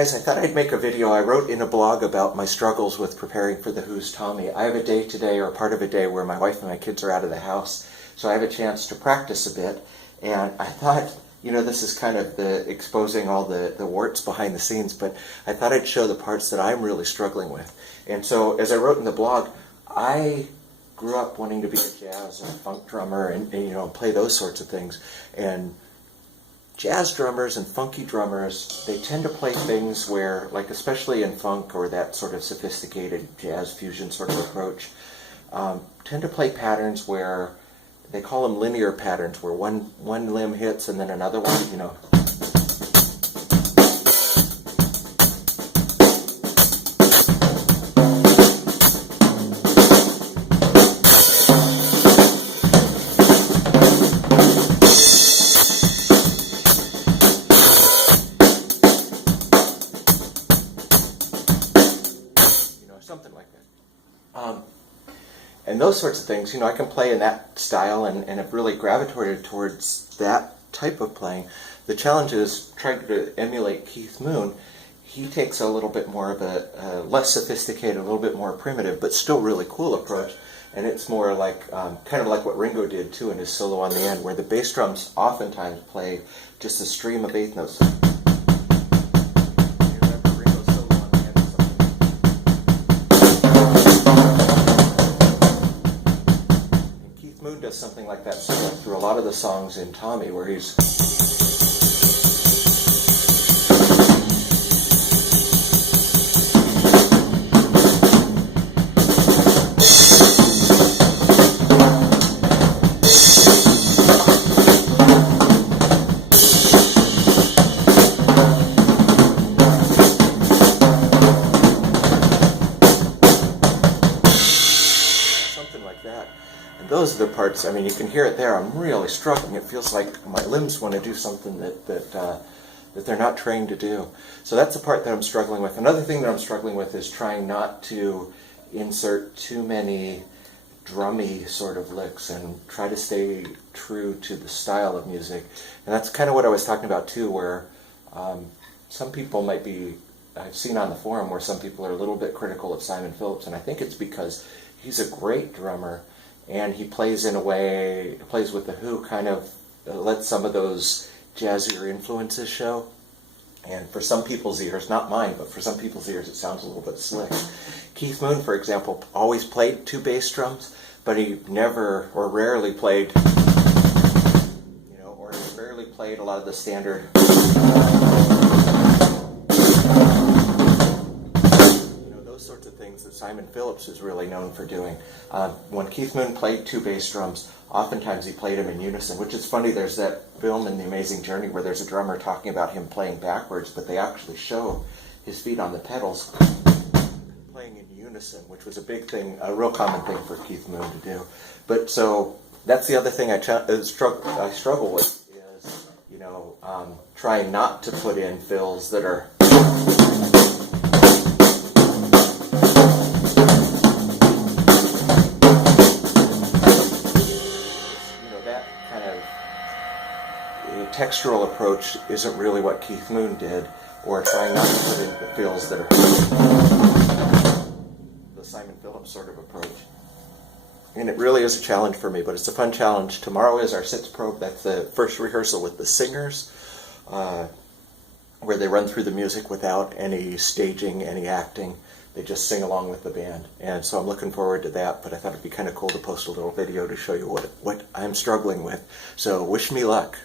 Guys, I thought I'd make a video. I wrote in a blog about my struggles with preparing for the Who's Tommy. I have a day today, or part of a day, where my wife and my kids are out of the house, so I have a chance to practice a bit. And I thought, this is kind of exposing all the warts behind the scenes, but I thought I'd show the parts that I'm really struggling with. And so, as I wrote in the blog, I grew up wanting to be a jazz or funk drummer and play those sorts of things. And jazz drummers and funky drummers, they tend to play things where, like especially in funk or that sort of sophisticated jazz fusion sort of approach, tend to play patterns where they call them linear patterns, where one limb hits and then another one, something like that. And those sorts of things, I can play in that style and have really gravitated towards that type of playing. The challenge is trying to emulate Keith Moon. He takes a little bit more of a less sophisticated, a little bit more primitive, but still really cool approach. And it's more like, kind of like what Ringo did too in his solo on the end, where the bass drums oftentimes play just a stream of eighth notes. Moon does something like that through a lot of the songs in Tommy, where he's something like that. And those are the parts, you can hear it there, I'm really struggling. It feels like my limbs want to do something that they're not trained to do. So that's the part that I'm struggling with. Another thing that I'm struggling with is trying not to insert too many drummy sort of licks and try to stay true to the style of music. And that's kind of what I was talking about too, where some people might be, I've seen on the forum where some people are a little bit critical of Simon Phillips, and I think it's because he's a great drummer, and he plays in a way, plays with the Who, kind of lets some of those jazzier influences show. And for some people's ears, not mine, but for some people's ears, it sounds a little bit slick. Keith Moon, for example, always played two bass drums, but he never or rarely played, or he rarely played a lot of the standard. Sorts of things that Simon Phillips is really known for doing. When Keith Moon played two bass drums, oftentimes he played them in unison, which is funny. There's that film in The Amazing Journey where there's a drummer talking about him playing backwards, but they actually show his feet on the pedals playing in unison, which was a big thing, a real common thing for Keith Moon to do. But so that's the other thing I struggle with is, trying not to put in fills that are textural approach isn't really what Keith Moon did, or trying not to put in the fills that are the Simon Phillips sort of approach. And it really is a challenge for me, but it's a fun challenge. Tomorrow is our Sitz Probe. That's the first rehearsal with the singers, where they run through the music without any staging, any acting. They just sing along with the band. And so I'm looking forward to that, but I thought it'd be kind of cool to post a little video to show you what I'm struggling with. So wish me luck.